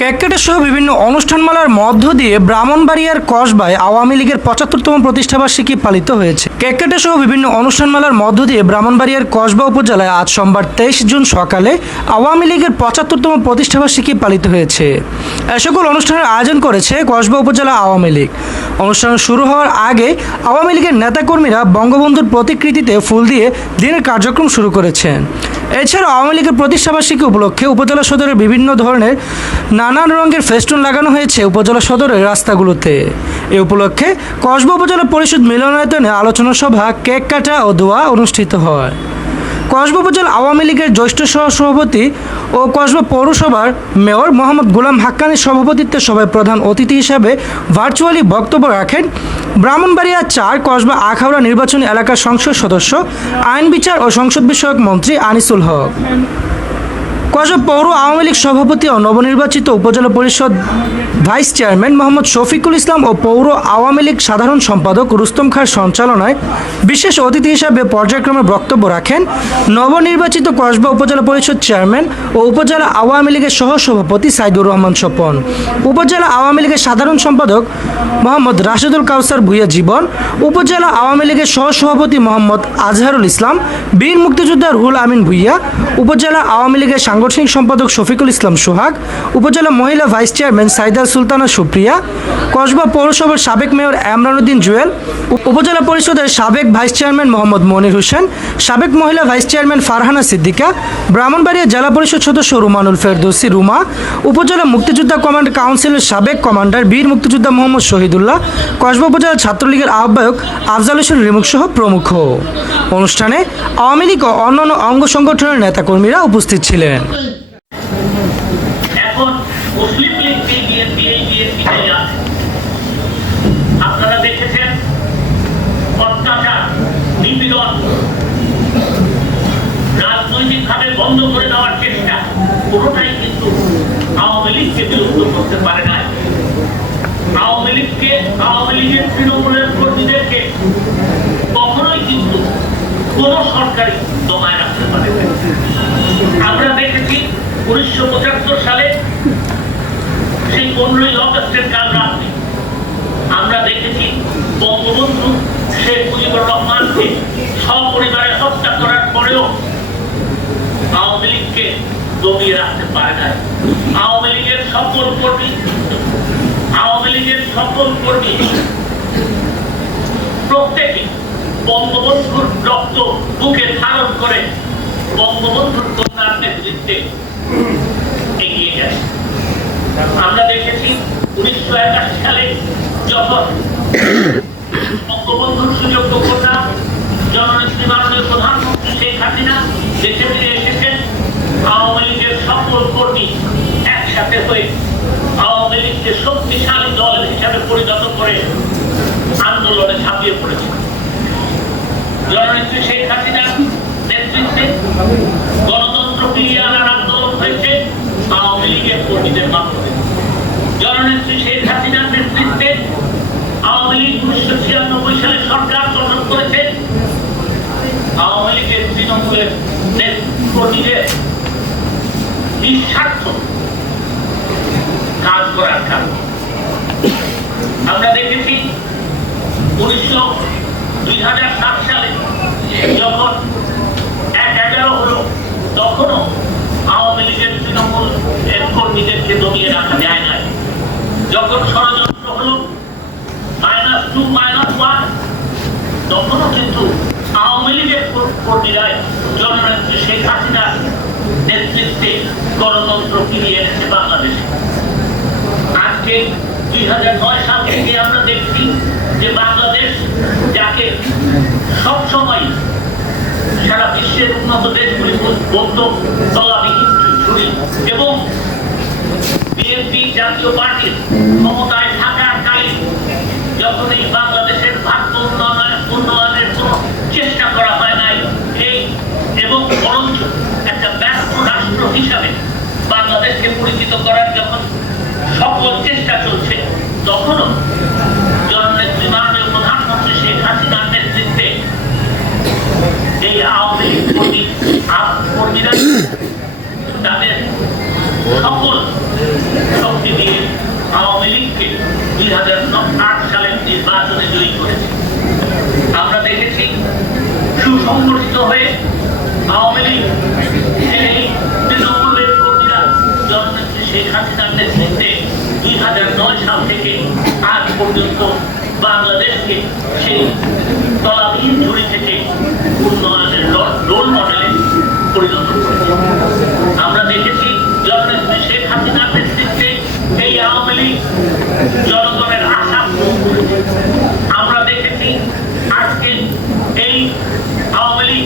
ক্যাকেটে সহ বিভিন্ন অনুষ্ঠানমালার মধ্য দিয়ে ব্রাহ্মণবাড়িয়ার কসবায় আওয়ামী লীগের পঁচাত্তরতম প্রতিষ্ঠাবার্ষিকী পালিত হয়েছে। ক্যাকেটে সহ বিভিন্ন অনুষ্ঠানমালার মধ্য দিয়ে ব্রাহ্মণবাড়িয়ার কসবা উপজেলায় আজ সোমবার তেইশ জুন সকালে আওয়ামী লীগের পঁচাত্তরতম প্রতিষ্ঠাবার্ষিকী পালিত হয়েছে। এ সকল অনুষ্ঠানের আয়োজন করেছে কসবা উপজেলা আওয়ামী লীগ। অনুষ্ঠান শুরু হওয়ার আগে আওয়ামী লীগের নেতাকর্মীরা বঙ্গবন্ধুর প্রতিকৃতিতে ফুল দিয়ে দিনের কার্যক্রম শুরু করেছেন। এছাড়া আওয়ামী লীগের প্রতিষ্ঠাবার্ষিকী উপলক্ষে উপজেলা সদরের বিভিন্ন ধরনের নানান রঙের ফেস্টুন লাগানো হয়েছে উপজেলা সদরের রাস্তাগুলোতে। এ উপলক্ষে কসবা উপজেলা পরিষদ মিলনায়তনে আলোচনা সভা, কেক কাটা ও দোয়া অনুষ্ঠিত হয়। কসবা উপজেলা আওয়ামী লীগের জ্যেষ্ঠ সহসভাপতি ও কসবা পৌরসভার মেয়র মোহাম্মদ গুলাম হাক্কানের সভাপতিত্বে সভায় প্রধান অতিথি হিসাবে ভার্চুয়ালি বক্তব্য রাখেন ব্রাহ্মণবাড়িয়া চার কসবা আখাউড়া নির্বাচনী এলাকার সংসদ সদস্য, আইন বিচার ও সংসদ বিষয়ক মন্ত্রী আনিসুল হক। কসবা পৌর আওয়ামী লীগ সভাপতি ও নবনির্বাচিত উপজেলা পরিষদ ভাইস চেয়ারম্যান মোহাম্মদ শফিকুল ইসলাম ও পৌর আওয়ামী লীগ সাধারণ সম্পাদক রুস্তম খাঁর সঞ্চালনায় বিশেষ অতিথি হিসাবে পর্যায়ক্রমে বক্তব্য রাখেন নবনির্বাচিত কসবা উপজেলা পরিষদ চেয়ারম্যান ও উপজেলা আওয়ামী লীগের সহ সভাপতি সাইদুর রহমান স্বপন, উপজেলা আওয়ামী লীগের সাধারণ সম্পাদক মোহাম্মদ রাশেদুল কাউসার ভুইয়া জীবন, উপজেলা আওয়ামী লীগের সহ সভাপতি মোহাম্মদ আজহারুল ইসলাম, বীর মুক্তিযোদ্ধা রুহুল আমিন ভুইয়া, উপজেলা আওয়ামী লীগের সাংগঠনিক সম্পাদক শফিকুল ইসলাম সোহাগ, উপজেলা মহিলা ভাইস চেয়ারম্যান সাইদা সুলতানা সুপ্রিয়া, কসবা পৌরসভার সাবেক মেয়র এমরানুদ্দিন জুয়েল, উপজেলা পরিষদের সাবেক ভাইস চেয়ারম্যান মোহাম্মদ মনির হোসেন, সাবেক মহিলা ভাইস চেয়ারম্যান ফারহানা সিদ্দিকা, ব্রাহ্মণবাড়িয়া জেলা পরিষদ সদস্য রুমানুল ফেরদৌসি রুমা, উপজেলা মুক্তিযোদ্ধা কমান্ড কাউন্সিলের সাবেক কমান্ডার বীর মুক্তিযোদ্ধা মোহাম্মদ শহীদুল্লাহ, কসবা উপজেলা ছাত্রলীগের আহ্বায়ক আফজাল হোসেন রিমুক সহ প্রমুখ। অনুষ্ঠানে আওয়ামী লীগ ও অন্যান্য অঙ্গ সংগঠনের নেতাকর্মীরা উপস্থিত ছিলেন। এখন মুসলিম লীগ, বিএনপি এই বিএনপিটাই আছে আপনারা দেখেছেন অত্যাচার, নিপীড়ন রাজনৈতিকভাবে বন্ধ করে দেওয়ার চেষ্টা পুরোটাই কিন্তু আওয়ামী লীগকে বিরুদ্ধ করতে পারে নাই। আওয়ামী লীগকে, আওয়ামী লীগের তৃণমূলের কর্মীদেরকে কখনোই কিন্তু কোন সরকারি উনিশশো পঁচাত্তর সালে সেই পনেরোই অগস্টের কাল রাত্রি আমরা দেখেছি বঙ্গবন্ধু শেখ মুজিবুর রহমানকে সপরিবারে হত্যা করার পরেও আওয়ামী লীগকে দমিয়ে রাখতে পারে না আওয়ামী লীগের সকল কর্মী, আওয়ামী লীগের সকল কর্মী প্রত্যেকে বঙ্গবন্ধুর রক্ত বুকে ধারণ করে বঙ্গবন্ধুর কন্যার নেতৃত্বে আমরা দেখেছি উনিশশো একাশি সালে যখন বঙ্গবন্ধুর সুযোগ্য কন্যা, জননেত্রী মাননীয় প্রধানমন্ত্রী শেখ হাসিনা দেশে ফিরে এসেছেন। আওয়ামী লীগের সকল কর্মী একসাথে হয়ে আওয়ামী লীগকে শক্তিশালী দল হিসাবে পরিণত করে আন্দোলনে ঝাঁপিয়ে পড়েছে জননেত্রী শেখ হাসিনার নেতৃত্বে গণতন্ত্র ফিরিয়ে আনার কর্মীদের মাধ্যমে। জননেত্রী শেখ হাসিনার নেতৃত্বে আওয়ামী লীগ উনিশশো ছিয়ানব্বই সালে সরকার গঠন করেছে। আওয়ামী লীগের তৃণমূলের কর্মীদের নিঃস্বার্থ কাজ করার কারণে। আমরা দেখেছি উনিশশো দুই হাজার সাত সালে যখন এক এগারো হলো তখনও আওয়ামী লীগের তৃণমূল এর কর্মীদেরকে দমিয়ে রাখা যায় নাই যখন ষড়যন্ত্র হলো মাইনাস ওয়ান তখনও কিন্তু আওয়ামী লীগের কর্মীরাই জননেত্রী শেখ হাসিনার নেতৃত্বে গণতন্ত্র ফিরিয়ে এনেছে বাংলাদেশে। আজকে দুই হাজার নয় সাল থেকে আমরা দেখছি যে বাংলাদেশ যাকে সবসময় সারা বিশ্বের উন্নত দেশগুলি বন্ধ তলাবিহীন এবং বিএনপি জাতীয় পার্টির ক্ষমতায় থাকার কালে যখন এই বাংলাদেশের ভাগ্য উন্নয়নের উন্নয়নের কোন চেষ্টা করা হয় নাই এই এবং বরঞ্চ একটা ব্যর্থ রাষ্ট্র হিসাবে বাংলাদেশকে পরিচিত করার যখন সকল চেষ্টা চলছে, তখনও সকল শক্তি দিয়ে আওয়ামী লীগকে দুই হাজার আট করেছে। আমরা দেখেছি সুসংগঠিত হয়ে আওয়ামী লীগ নেতৃত্বে দুই হাজার নয় সাল থেকে আজ পর্যন্ত বাংলাদেশকে সেই তলাবিহীন ঝুড়ি থেকে উন্নয়নের রোল মডেলে পরিণত আমরা দেখেছি শেখ হাসিনার নেতৃত্বে এই আওয়ামী লীগ জনগণের আশা আমরা দেখেছি আজকে এই আওয়ামী লীগ